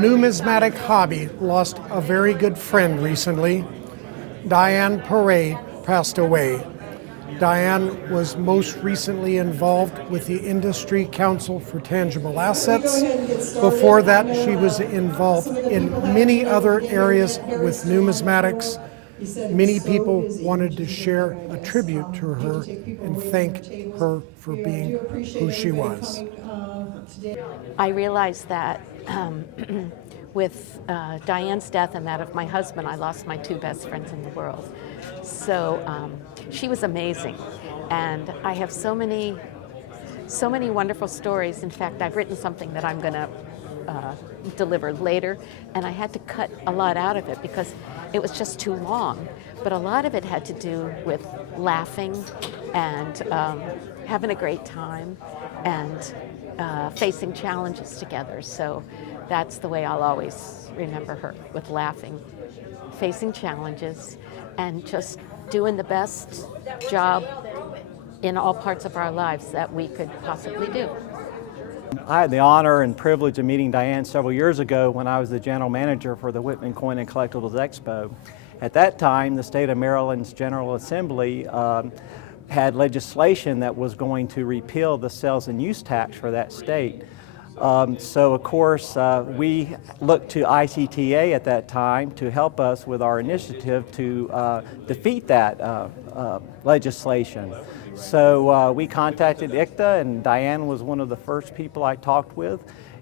numismatic hobby lost a very good friend recently. Diane Piret passed away. Diane was most recently involved with the Industry Council for Tangible Assets. Before that, she was involved in many other areas with numismatics. Many people wanted to share a tribute to her and thank her for being who she was. I realized that with Diane's death and that of my husband, I lost my two best friends in the world. So she was amazing, and I have so many wonderful stories. In fact, I've written something that I'm going to deliver later, and I had to cut a lot out of it because it was just too long. But a lot of it had to do with laughing and having a great time and facing challenges together. So that's the way I'll always remember her, with laughing, facing challenges, and just doing the best job in all parts of our lives that we could possibly do. I had the honor and privilege of meeting Diane several years ago when I was the general manager for the Whitman Coin and Collectibles Expo. At that time, the state of Maryland's General Assembly had legislation that was going to repeal the sales and use tax for that state. So of course we looked to ICTA at that time to help us with our initiative to defeat that legislation. So we contacted ICTA, and Diane was one of the first people I talked with,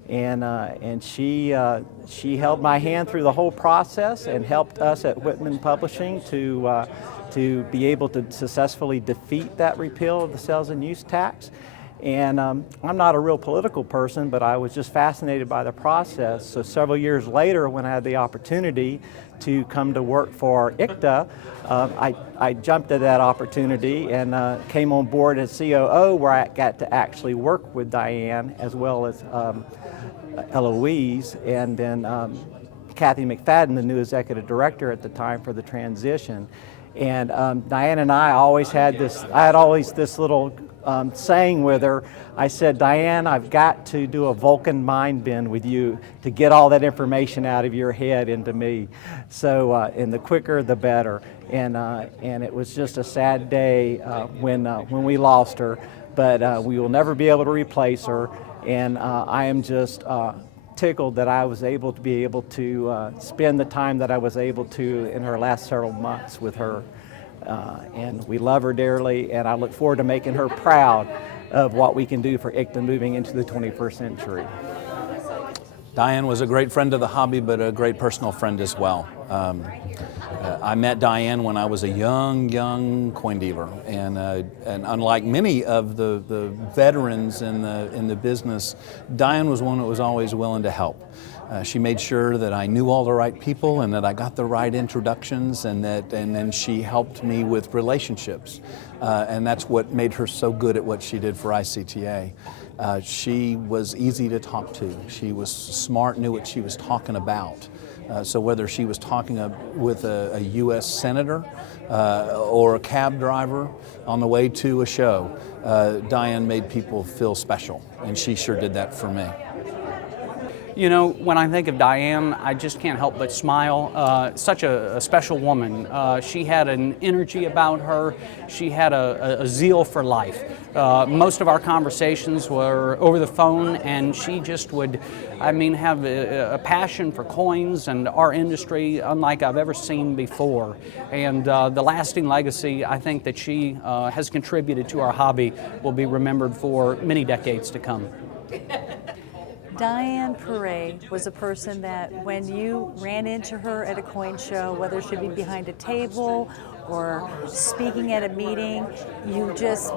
and she held my hand through the whole process and helped us at Whitman Publishing to be able to successfully defeat that repeal of the sales and use tax. And I'm not a real political person, but I was just fascinated by the process. So several years later, when I had the opportunity to come to work for ICTA, I jumped at that opportunity and came on board as COO, where I got to actually work with Diane as well as Eloise, and then Kathy McFadden, the new executive director at the time, for the transition. And Diane and I always had this, I had always this little saying with her. I said, Diane, I've got to do a Vulcan mind bend with you to get all that information out of your head into me. So, and the quicker, the better. And it was just a sad day when we lost her, but we will never be able to replace her. And I am just tickled that I was able to spend the time that I was able to in her last several months with her. And we love her dearly, and I look forward to making her proud of what we can do for ICTA moving into the 21st century. Diane was a great friend of the hobby, but a great personal friend as well. I met Diane when I was a young coin dealer, and unlike many of the veterans in the business, Diane was one that was always willing to help. She made sure that I knew all the right people and that I got the right introductions, and then she helped me with relationships, and that's what made her so good at what she did for ICTA. She was easy to talk to. She was smart, knew what she was talking about. So whether she was talking with a U.S. senator or a cab driver on the way to a show, Diane made people feel special, and she sure did that for me. You know, when I think of Diane, I just can't help but smile. Such a special woman. She had an energy about her. She had a zeal for life. Most of our conversations were over the phone, and she just would, have a passion for coins and our industry unlike I've ever seen before. And the lasting legacy I think that she has contributed to our hobby will be remembered for many decades to come. Diane Piret was a person that when you ran into her at a coin show, whether she be behind a table or speaking at a meeting, you were just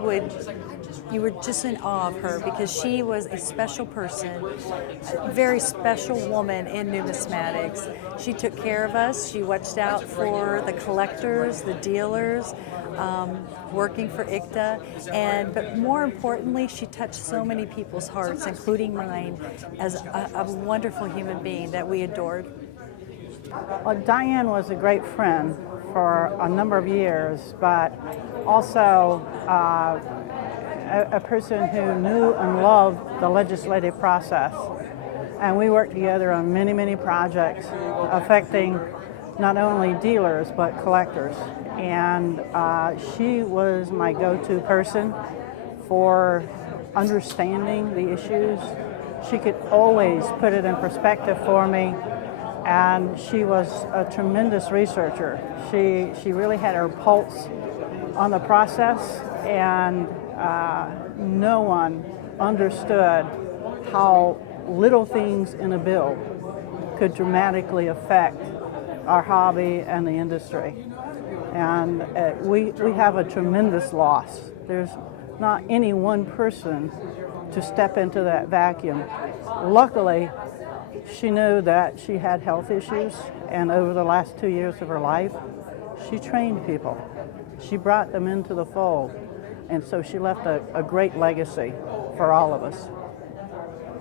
in awe of her, because she was a special person, a very special woman in numismatics. She took care of us. She watched out for the collectors, the dealers, working for ICTA, but more importantly, she touched so many people's hearts, including mine, as a wonderful human being that we adored. Well, Diane was a great friend for a number of years, but also a person who knew and loved the legislative process. and we worked together on many, many projects affecting not only dealers but collectors. And she was my go-to person for understanding the issues. She could always put it in perspective for me, and she was a tremendous researcher. She really had her pulse on the process, and no one understood how little things in a bill could dramatically affect our hobby and the industry. And we have a tremendous loss. There's not any one person to step into that vacuum. Luckily, she knew that she had health issues, and over the last 2 years of her life, she trained people. She brought them into the fold, and so she left a great legacy for all of us.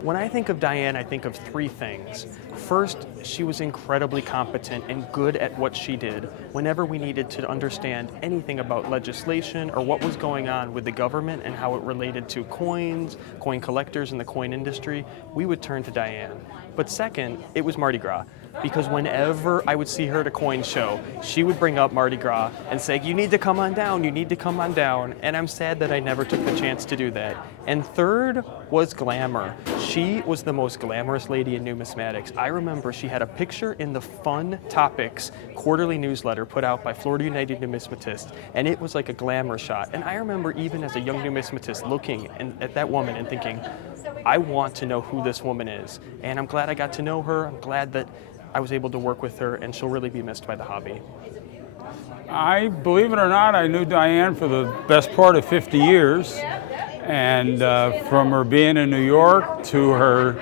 When I think of Diane, I think of three things. First, she was incredibly competent and good at what she did. Whenever we needed to understand anything about legislation or what was going on with the government and how it related to coins, coin collectors, and the coin industry, we would turn to Diane. But second, it was Mardi Gras, because whenever I would see her at a coin show, she would bring up Mardi Gras and say, "You need to come on down, you need to come on down," and I'm sad that I never took the chance to do that. And third was glamour. She was the most glamorous lady in numismatics. I remember she had a picture in the Fun Topics quarterly newsletter put out by Florida United Numismatists, and it was like a glamour shot. And I remember even as a young numismatist looking at that woman and thinking, I want to know who this woman is. And I'm glad I got to know her. I'm glad that I was able to work with her, and she'll really be missed by the hobby. Believe it or not, I knew Diane for the best part of 50 years. And from her being in New York to her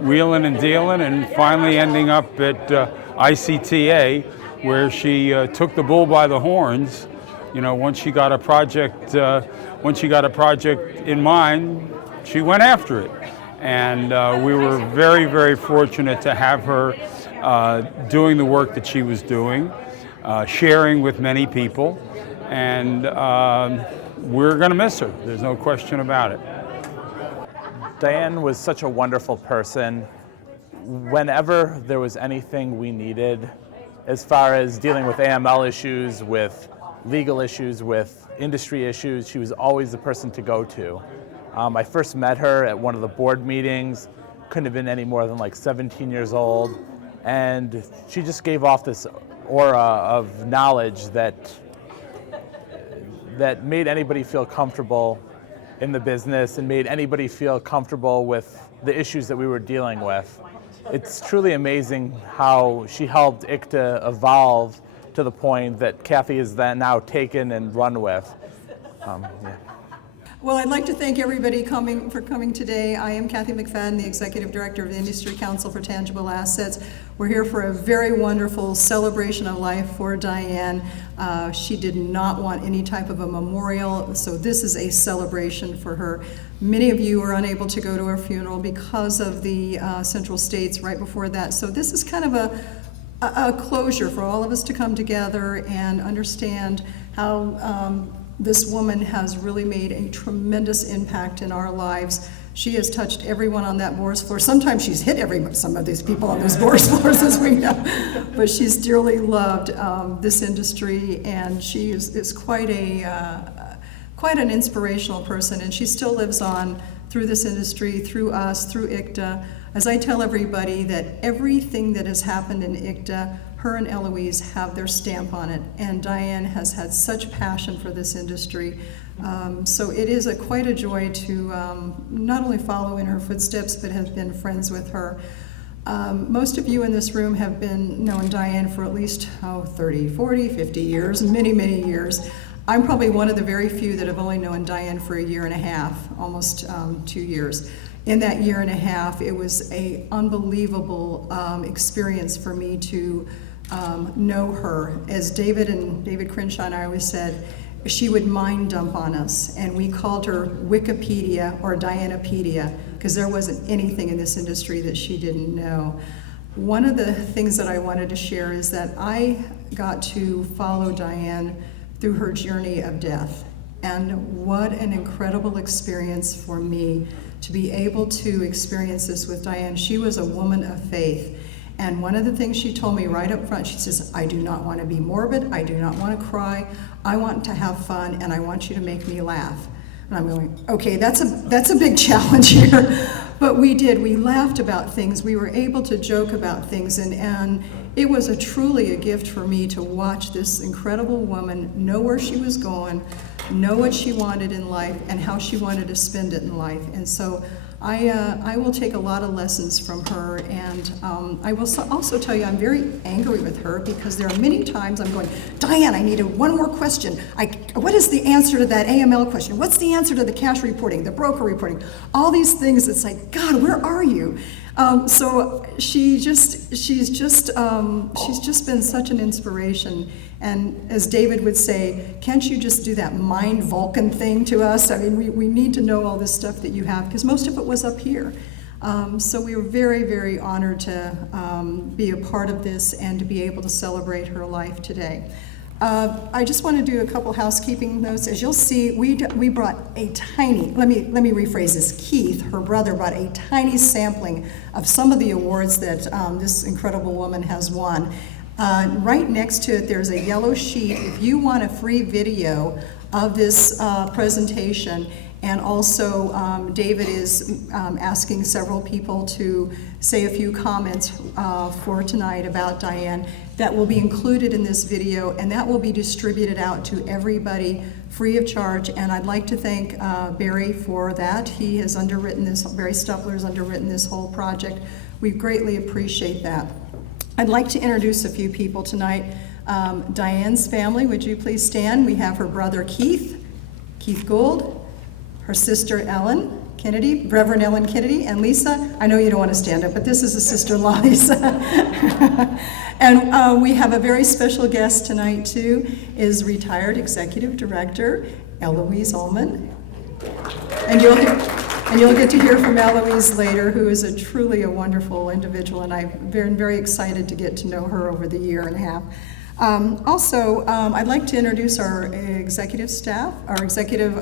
wheeling and dealing, and finally ending up at ICTA, where she took the bull by the horns. You know, once she got a project in mind, she went after it. And we were very, very fortunate to have her doing the work that she was doing, sharing with many people, and we're going to miss her. There's no question about it. Diane was such a wonderful person. Whenever there was anything we needed, as far as dealing with AML issues, with legal issues, with industry issues, she was always the person to go to. I first met her at one of the board meetings, couldn't have been any more than like 17 years old, and she just gave off this aura of knowledge that made anybody feel comfortable in the business and made anybody feel comfortable with the issues that we were dealing with. It's truly amazing how she helped ICTA evolve to the point that Kathy is then now taken and run with. Yeah. Well, I'd like to thank everybody for coming today. I am Kathy McFadden, the Executive Director of the Industry Council for Tangible Assets. We're here for a very wonderful celebration of life for Diane. She did not want any type of a memorial, so this is a celebration for her. Many of you were unable to go to her funeral because of the Central States right before that, so this is kind of a closure for all of us to come together and understand how this woman has really made a tremendous impact in our lives. She has touched everyone on that board's floor. Sometimes she's hit some of these people on those board's floors, as we know. But she's dearly loved this industry, and she is quite an inspirational person. And she still lives on through this industry, through us, through ICTA. As I tell everybody that everything that has happened in ICTA, her and Eloise have their stamp on it, and Diane has had such passion for this industry. So it is quite a joy to not only follow in her footsteps, but have been friends with her. Most of you in this room have been knowing Diane for at least 30, 40, 50 years, many, many years. I'm probably one of the very few that have only known Diane for a year and a half, almost 2 years. In that year and a half, it was an unbelievable experience for me to know her. As David Crenshaw and I always said, she would mind dump on us, and we called her Wikipedia or Dianapedia, because there wasn't anything in this industry that she didn't know. One of the things that I wanted to share is that I got to follow Diane through her journey of death. And what an incredible experience for me to be able to experience this with Diane. She was a woman of faith. And one of the things she told me right up front, she says, I do not want to be morbid, I do not want to cry, I want to have fun, and I want you to make me laugh. And I'm going, okay, that's a big challenge here. But we did, we laughed about things, we were able to joke about things, and it was truly a gift for me to watch this incredible woman know where she was going, know what she wanted in life, and how she wanted to spend it in life. And so I will take a lot of lessons from her, and I will also tell you I'm very angry with her because there are many times I'm going, Diane, I need one more question. What is the answer to that AML question? What's the answer to the cash reporting, the broker reporting? All these things, it's like, God, where are you? So she's just been such an inspiration. And as David would say, can't you just do that mind Vulcan thing to us? I mean, we need to know all this stuff that you have, because most of it was up here. So we were very, very honored to be a part of this and to be able to celebrate her life today. I just want to do a couple housekeeping notes. As you'll see, we brought a tiny, let me rephrase this, Keith, her brother, brought a tiny sampling of some of the awards that this incredible woman has won. Right next to it, there's a yellow sheet. If you want a free video of this presentation, and also David is asking several people to say a few comments for tonight about Diane, that will be included in this video, and that will be distributed out to everybody free of charge. And I'd like to thank Barry for that. He has underwritten this, Barry Stuppler has underwritten this whole project. We greatly appreciate that. I'd like to introduce a few people tonight. Diane's family, would you please stand? We have her brother Keith Gould, her sister Ellen Kennedy, Reverend Ellen Kennedy, and Lisa. I know you don't want to stand up, but this is a sister-in-law, Lisa. And we have a very special guest tonight too, is retired executive director Eloise Ullman. And you'll get to hear from Eloise later, who is truly a wonderful individual, and I've been very excited to get to know her over the year and a half. Also, I'd like to introduce our executive staff, our executive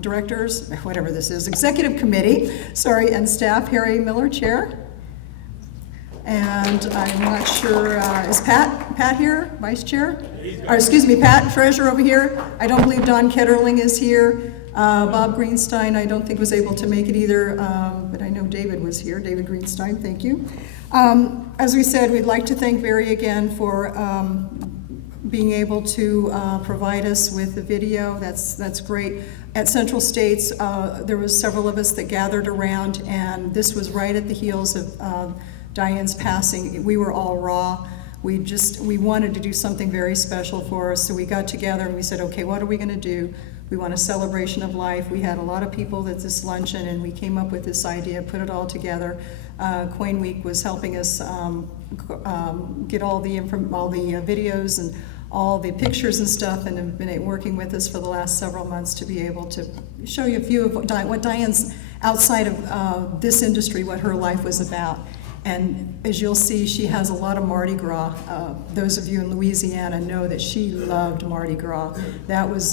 directors, whatever this is, executive committee, sorry, and staff. Harry Miller, chair. And I'm not sure, is Pat here, vice chair? Or excuse me, Pat, treasurer over here. I don't believe Don Ketterling is here. Bob Greenstein, I don't think was able to make it either, but I know David was here, David Greenstein, thank you. As we said, we'd like to thank Barry again for being able to provide us with the video. That's great. At Central States, there was several of us that gathered around, and this was right at the heels of Diane's passing. We were all raw. We wanted to do something very special for us, so we got together and we said, okay, what are we gonna do? We want a celebration of life. We had a lot of people at this luncheon, and we came up with this idea, put it all together. CoinWeek was helping us get all the videos and all the pictures and stuff, and have been working with us for the last several months to be able to show you a few of what Diane's outside of this industry, what her life was about. And as you'll see, she has a lot of Mardi Gras. Those of you in Louisiana know that she loved Mardi Gras.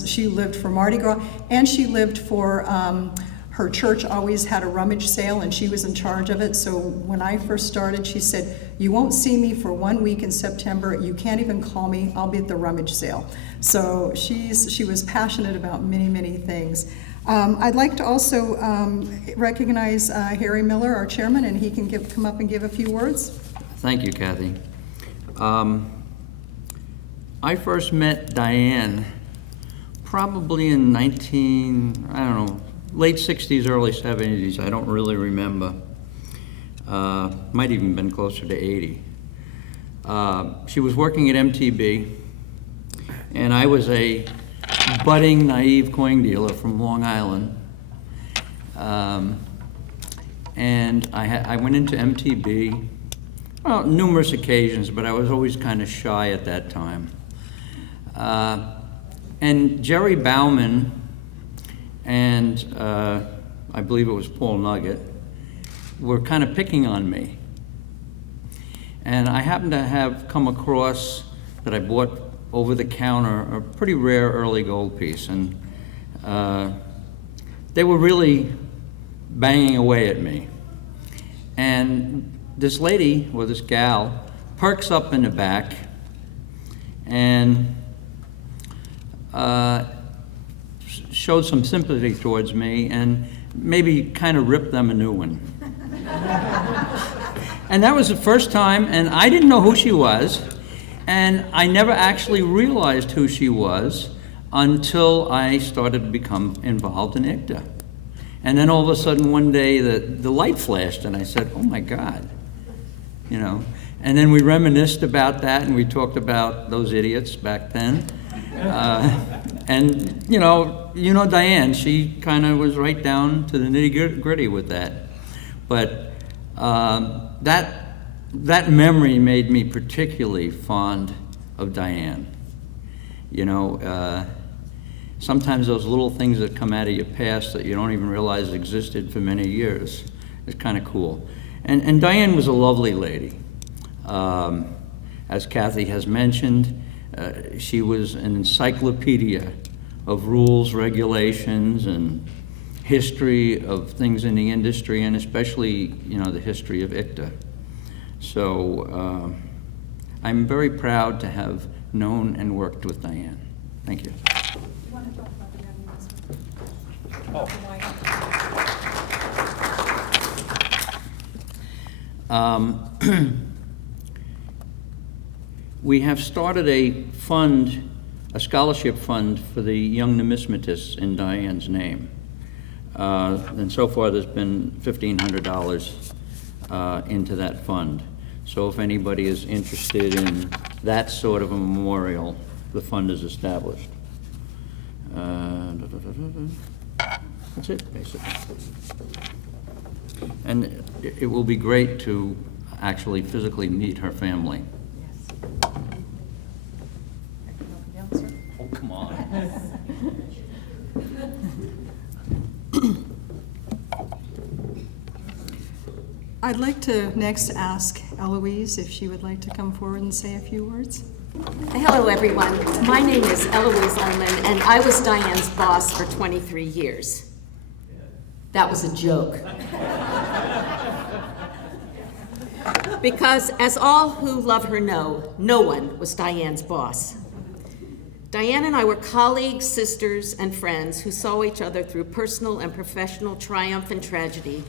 She lived for Mardi Gras, and she lived for, her church always had a rummage sale, and she was in charge of it. So when I first started, she said, you won't see me for 1 week in September. You can't even call me. I'll be at the rummage sale. So she was passionate about many, many things. I'd like to also recognize Harry Miller, our chairman, and he can come up and give a few words. Thank you, Kathy. I first met Diane probably in late 60s, early 70s. I don't really remember. Might even been closer to 80. She was working at MTB, and I was a budding, naive coin dealer from Long Island. And I went into MTB, well, numerous occasions, but I was always kind of shy at that time. And Jerry Bauman and I believe it was Paul Nugget were kind of picking on me. And I happened to have come across that I bought over the counter a pretty rare early gold piece, and they were really banging away at me. And this lady, or this gal, perks up in the back and showed some sympathy towards me and maybe kind of ripped them a new one. And that was the first time, and I didn't know who she was, and I never actually realized who she was until I started to become involved in ICTA. And then all of a sudden one day the light flashed and I said, oh my God, you know. And then we reminisced about that and we talked about those idiots back then. And you know Diane, she kind of was right down to the nitty-gritty with that. But that memory made me particularly fond of Diane. You know, sometimes those little things that come out of your past that you don't even realize existed for many years is kind of cool. And Diane was a lovely lady. As Kathy has mentioned, she was an encyclopedia of rules, regulations, and history of things in the industry, and especially, you know, the history of ICTA. So I'm very proud to have known and worked with Diane. Thank you. We have started a fund, a scholarship fund for the young numismatists in Diane's name. And so far there's been $1,500 into that fund. So if anybody is interested in that sort of a memorial, the fund is established. That's it, basically. And it will be great to actually physically meet her family. Oh, come on. I'd like to next ask Eloise if she would like to come forward and say a few words. Hello, everyone. My name is Eloise Ullman, and I was Diane's boss for 23 years. That was a joke. Because, as all who love her know, no one was Diane's boss. Diane and I were colleagues, sisters, and friends who saw each other through personal and professional triumph and tragedy,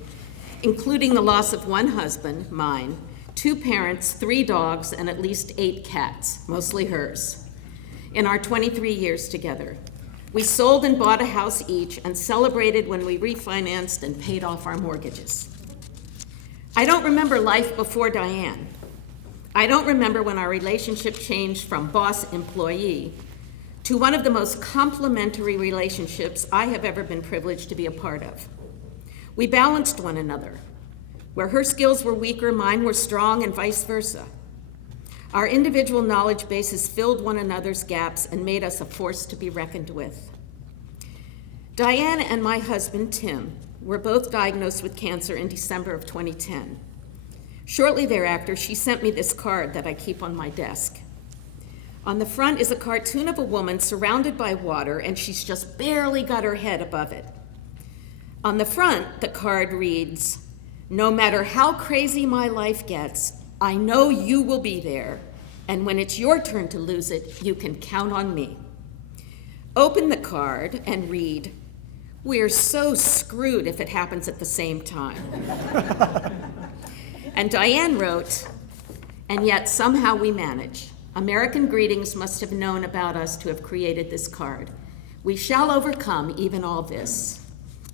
including the loss of one husband, mine, 2 parents, 3 dogs, and at least 8 cats, mostly hers, in our 23 years together. We sold and bought a house each and celebrated when we refinanced and paid off our mortgages. I don't remember life before Diane. I don't remember when our relationship changed from boss-employee to one of the most complementary relationships I have ever been privileged to be a part of. We balanced one another. Where her skills were weaker, mine were strong, and vice versa. Our individual knowledge bases filled one another's gaps and made us a force to be reckoned with. Diane and my husband, Tim, were both diagnosed with cancer in December of 2010. Shortly thereafter, she sent me this card that I keep on my desk. On the front is a cartoon of a woman surrounded by water, and she's just barely got her head above it. On the front, the card reads, "No matter how crazy my life gets, I know you will be there, and when it's your turn to lose it, you can count on me." Open the card and read, "We're so screwed if it happens at the same time." And Diane wrote, "And yet somehow we manage. American Greetings must have known about us to have created this card. We shall overcome even all this."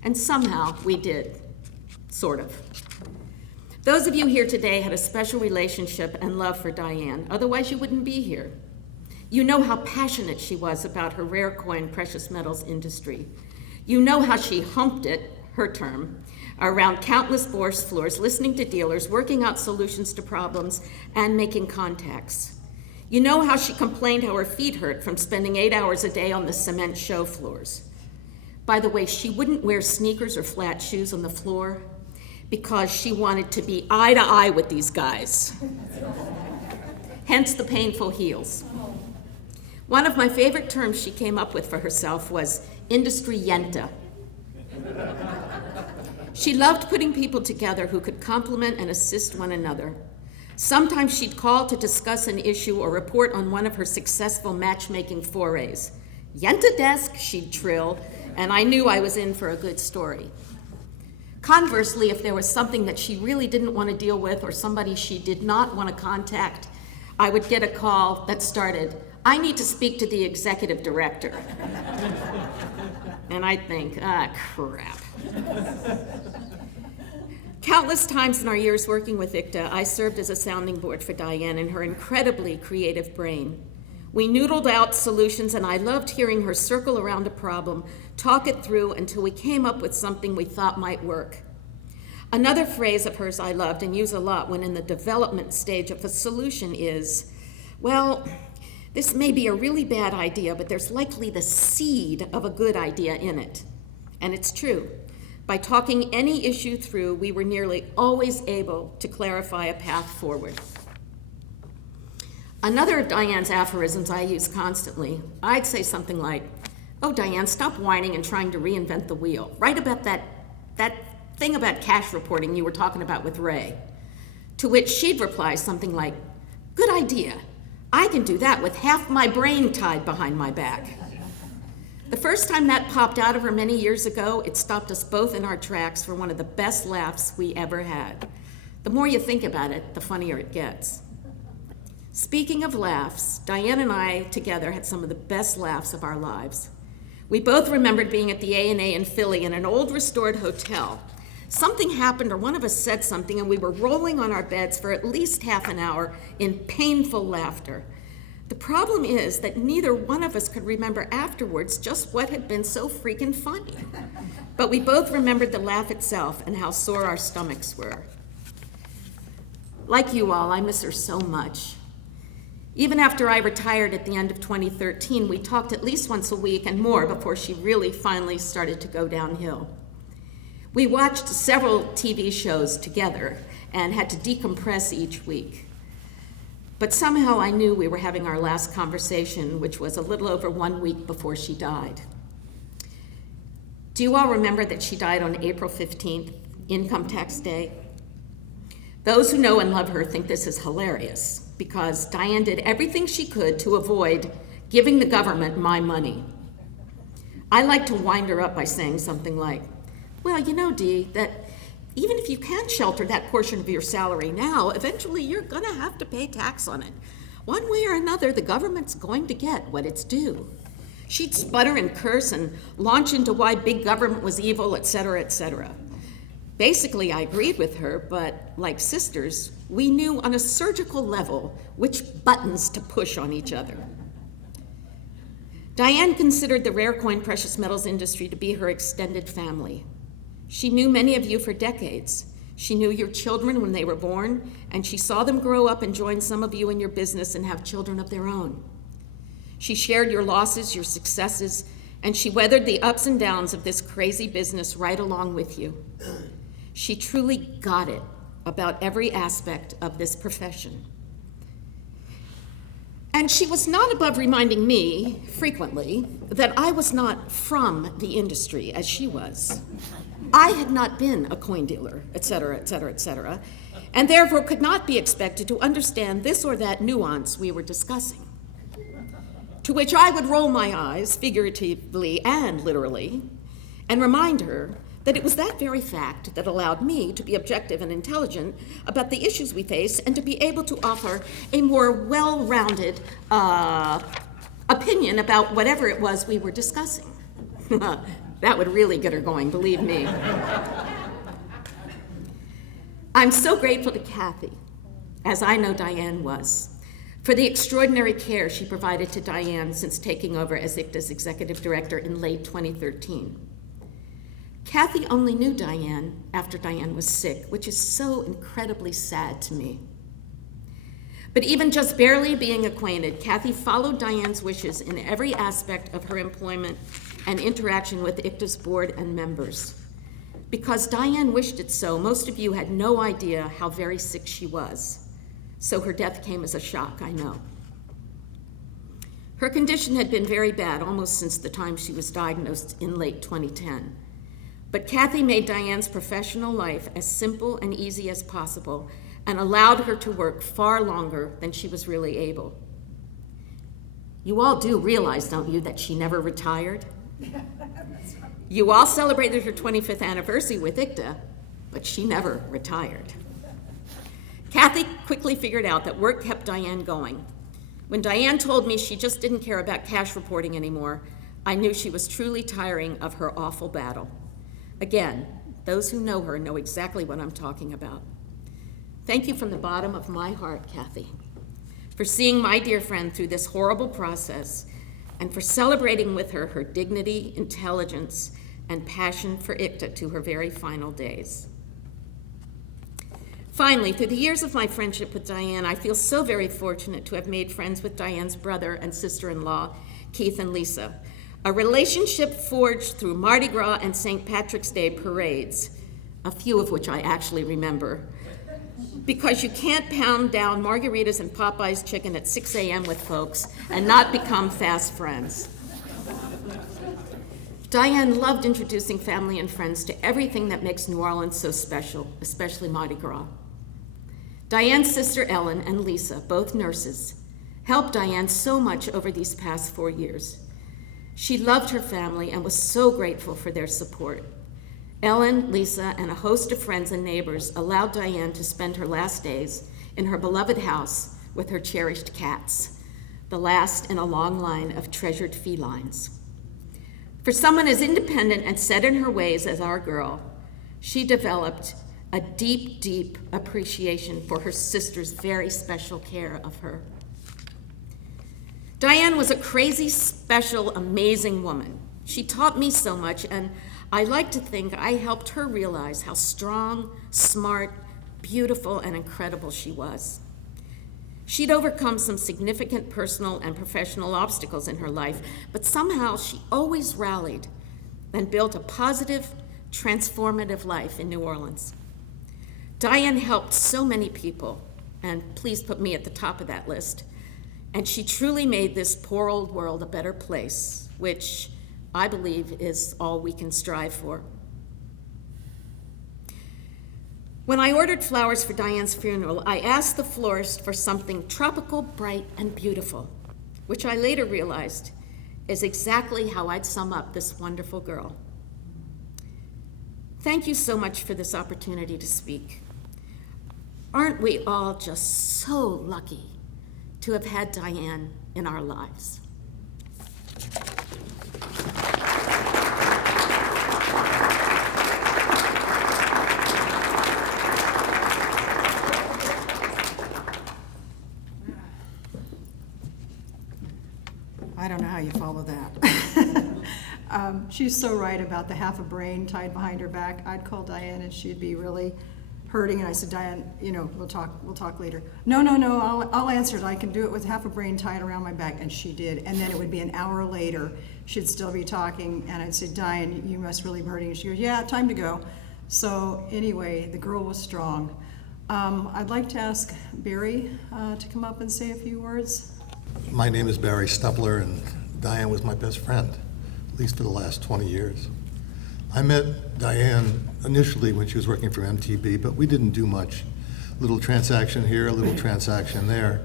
And somehow we did, sort of. Those of you here today had a special relationship and love for Diane, otherwise you wouldn't be here. You know how passionate she was about her rare coin precious metals industry. You know how she humped it, her term, around countless bourse floors, listening to dealers, working out solutions to problems, and making contacts. You know how she complained how her feet hurt from spending 8 hours a day on the cement show floors. By the way, she wouldn't wear sneakers or flat shoes on the floor because she wanted to be eye to eye with these guys. Hence the painful heels. One of my favorite terms she came up with for herself was industry yenta. She loved putting people together who could complement and assist one another. Sometimes she'd call to discuss an issue or report on one of her successful matchmaking forays. Yenta desk, she'd trill, and I knew I was in for a good story. Conversely, if there was something that she really didn't want to deal with or somebody she did not want to contact, I would get a call that started, "I need to speak to the executive director." And I'd think, crap. Countless times in our years working with ICTA, I served as a sounding board for Diane and her incredibly creative brain. We noodled out solutions, and I loved hearing her circle around a problem, talk it through until we came up with something we thought might work. Another phrase of hers I loved and use a lot when in the development stage of a solution is, well, this may be a really bad idea, but there's likely the seed of a good idea in it. And it's true. By talking any issue through, we were nearly always able to clarify a path forward. Another of Diane's aphorisms I use constantly, I'd say something like, "Oh, Diane, stop whining and trying to reinvent the wheel. Write about that thing about cash reporting you were talking about with Ray." To which she'd reply something like, "Good idea. I can do that with half my brain tied behind my back." The first time that popped out of her many years ago, it stopped us both in our tracks for one of the best laughs we ever had. The more you think about it, the funnier it gets. Speaking of laughs, Diane and I together had some of the best laughs of our lives. We both remembered being at the A&A in Philly in an old restored hotel. Something happened or one of us said something and we were rolling on our beds for at least half an hour in painful laughter. The problem is that neither one of us could remember afterwards just what had been so freaking funny. But we both remembered the laugh itself and how sore our stomachs were. Like you all, I miss her so much. Even after I retired at the end of 2013, we talked at least once a week and more before she really finally started to go downhill. We watched several TV shows together and had to decompress each week. But somehow I knew we were having our last conversation, which was a little over 1 week before she died. Do you all remember that she died on April 15th, Income Tax Day? Those who know and love her think this is hilarious because Diane did everything she could to avoid giving the government my money. I like to wind her up by saying something like, "Well, you know, Dee, that even if you can shelter that portion of your salary now, eventually you're going to have to pay tax on it. One way or another, the government's going to get what it's due." She'd sputter and curse and launch into why big government was evil, et cetera, et cetera. Basically, I agreed with her, but like sisters, we knew on a surgical level which buttons to push on each other. Diane considered the rare coin precious metals industry to be her extended family. She knew many of you for decades. She knew your children when they were born, and she saw them grow up and join some of you in your business and have children of their own. She shared your losses, your successes, and she weathered the ups and downs of this crazy business right along with you. She truly got it about every aspect of this profession. And she was not above reminding me, frequently, that I was not from the industry as she was. I had not been a coin dealer, et cetera, et cetera, et cetera, and therefore could not be expected to understand this or that nuance we were discussing. To which I would roll my eyes, figuratively and literally, and remind her that it was that very fact that allowed me to be objective and intelligent about the issues we face and to be able to offer a more well-rounded opinion about whatever it was we were discussing. That would really get her going, believe me. I'm so grateful to Kathy, as I know Diane was, for the extraordinary care she provided to Diane since taking over as ICTA's executive director in late 2013. Kathy only knew Diane after Diane was sick, which is so incredibly sad to me. But even just barely being acquainted, Kathy followed Diane's wishes in every aspect of her employment and interaction with ICTA's board and members. Because Diane wished it so, most of you had no idea how very sick she was. So her death came as a shock, I know. Her condition had been very bad almost since the time she was diagnosed in late 2010. But Kathy made Diane's professional life as simple and easy as possible and allowed her to work far longer than she was really able. You all do realize, don't you, that she never retired? You all celebrated her 25th anniversary with ICTA, but she never retired. Kathy quickly figured out that work kept Diane going. When Diane told me she just didn't care about cash reporting anymore, I knew she was truly tiring of her awful battle. Again, those who know her know exactly what I'm talking about. Thank you from the bottom of my heart, Kathy, for seeing my dear friend through this horrible process and for celebrating with her her dignity, intelligence, and passion for ICTA to her very final days. Finally, through the years of my friendship with Diane, I feel so very fortunate to have made friends with Diane's brother and sister-in-law, Keith and Lisa, a relationship forged through Mardi Gras and St. Patrick's Day parades, a few of which I actually remember, because you can't pound down margaritas and Popeye's chicken at 6 a.m. with folks and not become fast friends. Diane loved introducing family and friends to everything that makes New Orleans so special, especially Mardi Gras. Diane's sister Ellen and Lisa, both nurses, helped Diane so much over these past 4 years. She loved her family and was so grateful for their support. Ellen, Lisa, and a host of friends and neighbors allowed Diane to spend her last days in her beloved house with her cherished cats, the last in a long line of treasured felines. For someone as independent and set in her ways as our girl, she developed a deep, deep appreciation for her sister's very special care of her. Diane was a crazy, special, amazing woman. She taught me so much, and I like to think I helped her realize how strong, smart, beautiful, and incredible she was. She'd overcome some significant personal and professional obstacles in her life, but somehow she always rallied and built a positive, transformative life in New Orleans. Diane helped so many people, and please put me at the top of that list, and she truly made this poor old world a better place, which I believe is all we can strive for. When I ordered flowers for Diane's funeral, I asked the florist for something tropical, bright, and beautiful, which I later realized is exactly how I'd sum up this wonderful girl. Thank you so much for this opportunity to speak. Aren't we all just so lucky to have had Diane in our lives? I don't know how you follow that. She's so right about the half a brain tied behind her back. I'd call Diane and she'd be really hurting, and I said, Diane, we'll talk later. No, I'll answer it. I can do it with half a brain tied around my back, and she did. And then it would be an hour later, she'd still be talking, and I'd say, Diane, you must really be hurting. And she goes, yeah, time to go. So anyway, the girl was strong. I'd like to ask Barry to come up and say a few words. My name is Barry Stubler, and Diane was my best friend, at least for the last 20 years. I met Diane initially when she was working for MTB, but we didn't do much. A little transaction here, a little transaction there,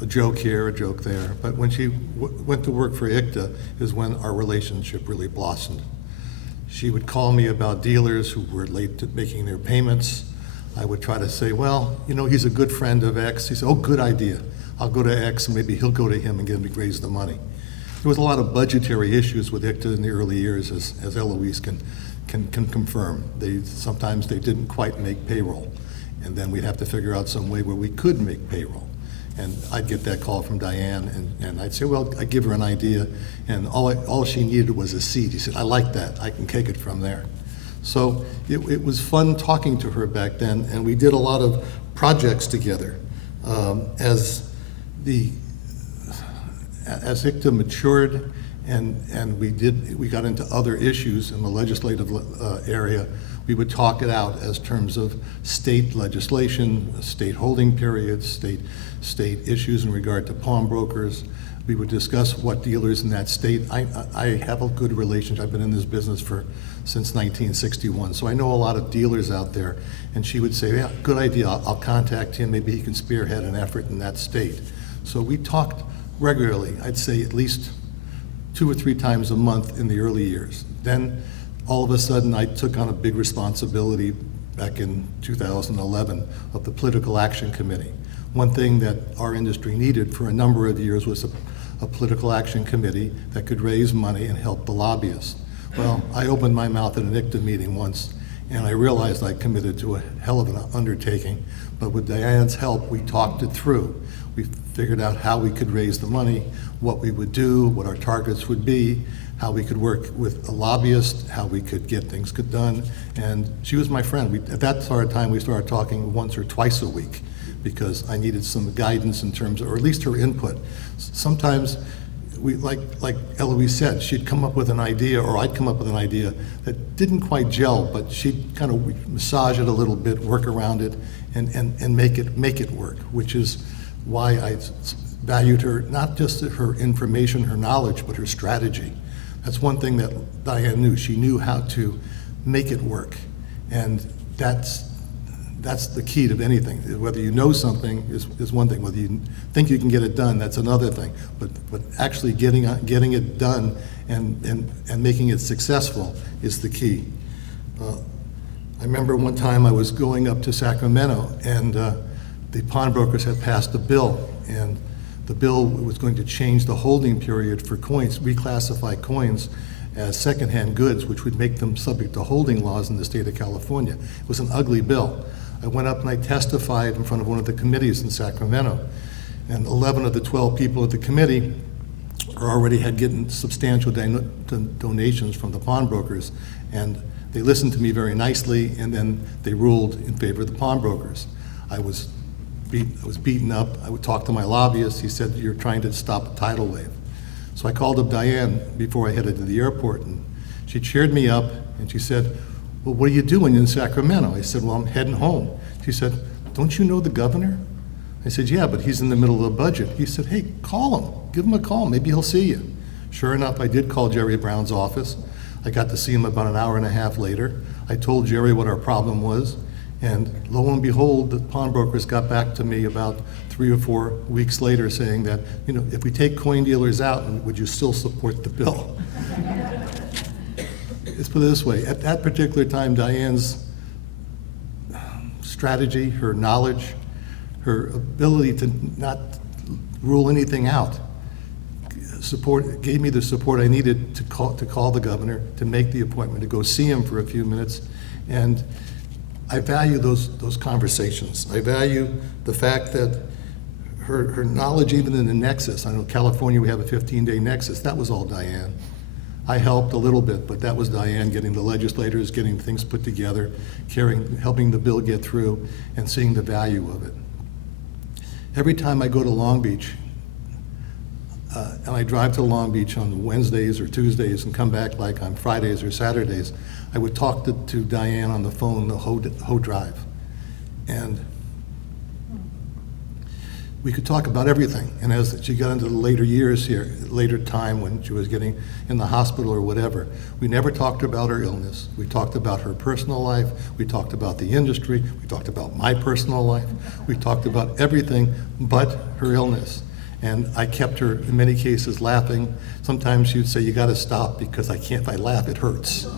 a joke here, a joke there. But when she went to work for ICTA is when our relationship really blossomed. She would call me about dealers who were late to making their payments. I would try to say, well, he's a good friend of X. He said, oh, good idea. I'll go to X, and maybe he'll go to him and get him to raise the money. There was a lot of budgetary issues with ICTA in the early years, as Eloise can confirm. Sometimes they didn't quite make payroll, and then we'd have to figure out some way where we could make payroll. And I'd get that call from Diane, and I'd say, well, I'd give her an idea, and all she needed was a seed. She said, I like that. I can take it from there. So it was fun talking to her back then, and we did a lot of projects together. As ICTA matured and we got into other issues in the legislative area, We would talk it out as terms of state legislation, state holding periods, state issues in regard to pawnbrokers. We would discuss what dealers in that state. I have a good relationship. I've been in this business since 1961, so I know a lot of dealers out there. And she would say, yeah, good idea, I'll contact him, maybe he can spearhead an effort in that state. So we talked regularly, I'd say at least 2 or 3 times a month in the early years. Then all of a sudden I took on a big responsibility back in 2011 of the Political Action Committee. One thing that our industry needed for a number of years was a political action committee that could raise money and help the lobbyists. Well, I opened my mouth at an ICTA meeting once, and I realized I committed to a hell of an undertaking, but with Diane's help, we talked it through. We figured out how we could raise the money, what we would do, what our targets would be, how we could work with a lobbyist, how we could get things done, and she was my friend. At that sort of time, we started talking once or twice a week, because I needed some guidance in terms of, or at least her input. Sometimes, like Eloise said, she'd come up with an idea, or I'd come up with an idea that didn't quite gel, but she'd kind of massage it a little bit, work around it, and make it work, which is why I valued her, not just her information, her knowledge, but her strategy. That's one thing that Diane knew. She knew how to make it work, and that's the key to anything. Whether you know something is one thing. Whether you think you can get it done, that's another thing. But actually getting it done and making it successful is the key. I remember one time I was going up to Sacramento, and the pawnbrokers had passed a bill, and the bill was going to change the holding period for coins, reclassify coins as secondhand goods, which would make them subject to holding laws in the state of California. It was an ugly bill. I went up and I testified in front of one of the committees in Sacramento, and 11 of the 12 people at the committee already had gotten substantial donations from the pawnbrokers, and they listened to me very nicely, and then they ruled in favor of the pawnbrokers. I was beaten up. I would talk to my lobbyist. He said, "You're trying to stop a tidal wave." So I called up Diane before I headed to the airport, and she cheered me up, and she said, "Well, what are you doing in Sacramento?" I said, "Well, I'm heading home." She said, "Don't you know the governor?" I said, "Yeah, but he's in the middle of a budget." He said, "Hey, call him. Give him a call. Maybe he'll see you." Sure enough, I did call Jerry Brown's office. I got to see him about an hour and a half later. I told Jerry what our problem was, and lo and behold, the pawnbrokers got back to me about 3 or 4 weeks later saying that, if we take coin dealers out, would you still support the bill? Let's put it this way. At that particular time, Diane's strategy, her knowledge, her ability to not rule anything out, gave me the support I needed to call the governor, to make the appointment, to go see him for a few minutes. And I value those conversations. I value the fact that her knowledge, even in the nexus. I know California, we have a 15-day nexus. That was all Diane. I helped a little bit, but that was Diane, getting the legislators, getting things put together, helping the bill get through, and seeing the value of it. Every time I go to Long Beach, and I drive to Long Beach on Wednesdays or Tuesdays and come back like on Fridays or Saturdays, I would talk to Diane on the phone the whole drive. And we could talk about everything. And as she got into the later years here, later time when she was getting in the hospital or whatever, we never talked about her illness. We talked about her personal life. We talked about the industry. We talked about my personal life. We talked about everything but her illness. And I kept her, in many cases, laughing. Sometimes she would say, "You got to stop, because if I laugh, it hurts."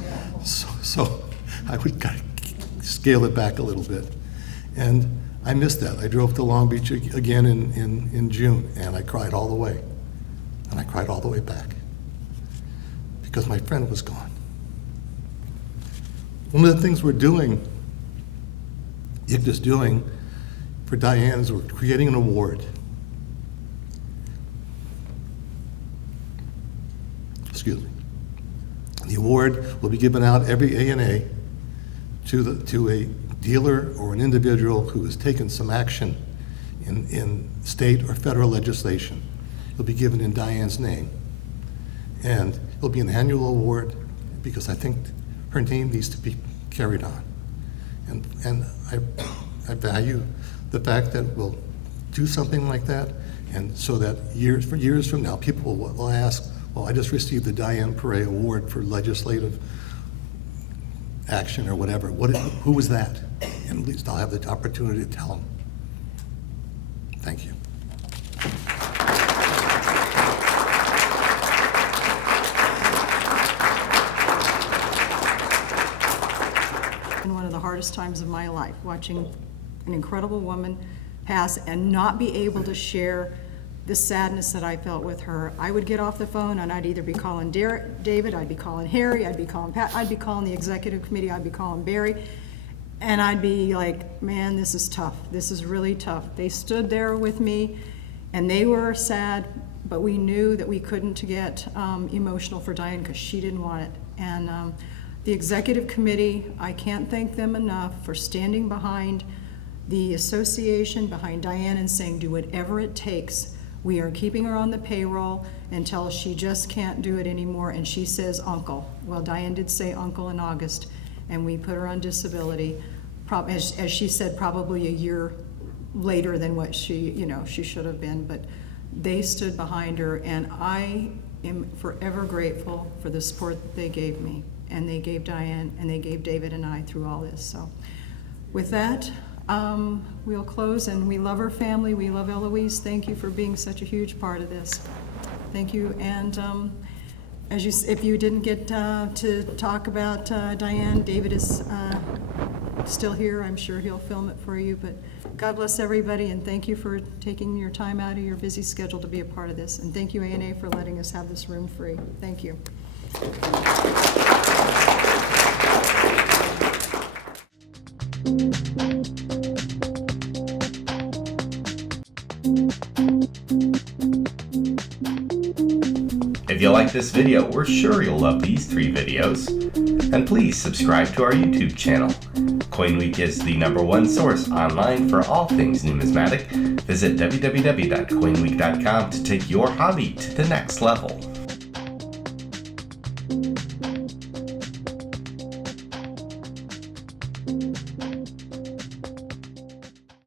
So I would kind of scale it back a little bit. And I missed that. I drove to Long Beach again in June, and I cried all the way. And I cried all the way back, because my friend was gone. One of the things we're doing, ICTA's doing, for Diane's, we're creating an award. Excuse me. The award will be given out every ANA to a dealer or an individual who has taken some action in state or federal legislation. It'll be given in Diane's name. And it'll be an annual award, because I think her name needs to be carried on. And I value the fact that we'll do something like that, and so that years from now, people will ask, well, I just received the Diane Piret Award for legislative action or whatever. Who was that? And at least I'll have the opportunity to tell them. Thank you. In one of the hardest times of my life, watching an incredible woman pass and not be able to share the sadness that I felt with her. I would get off the phone and I'd either be calling David, I'd be calling Harry, I'd be calling Pat, I'd be calling the executive committee, I'd be calling Barry, and I'd be like, man, this is tough. This is really tough. They stood there with me and they were sad, but we knew that we couldn't get emotional for Diane because she didn't want it. And the executive committee, I can't thank them enough for standing behind the association, behind Diane, and saying, do whatever it takes. We are keeping her on the payroll until she just can't do it anymore, and she says uncle. Well, Diane did say uncle in August, and we put her on disability, as she said, probably a year later than what she should have been, but they stood behind her, and I am forever grateful for the support that they gave me, and they gave Diane, and they gave David and I through all this. So with that, we'll close, and we love her family. We love Eloise. Thank you for being such a huge part of this. Thank you. And if you didn't get to talk about Diane, David is still here. I'm sure he'll film it for you. But God bless everybody, and thank you for taking your time out of your busy schedule to be a part of this. And thank you, ANA, for letting us have this room free. Thank you. If you like this video, we're sure you'll love these 3 videos. And please subscribe to our YouTube channel. CoinWeek is the #1 source online for all things numismatic. Visit www.coinweek.com to take your hobby to the next level.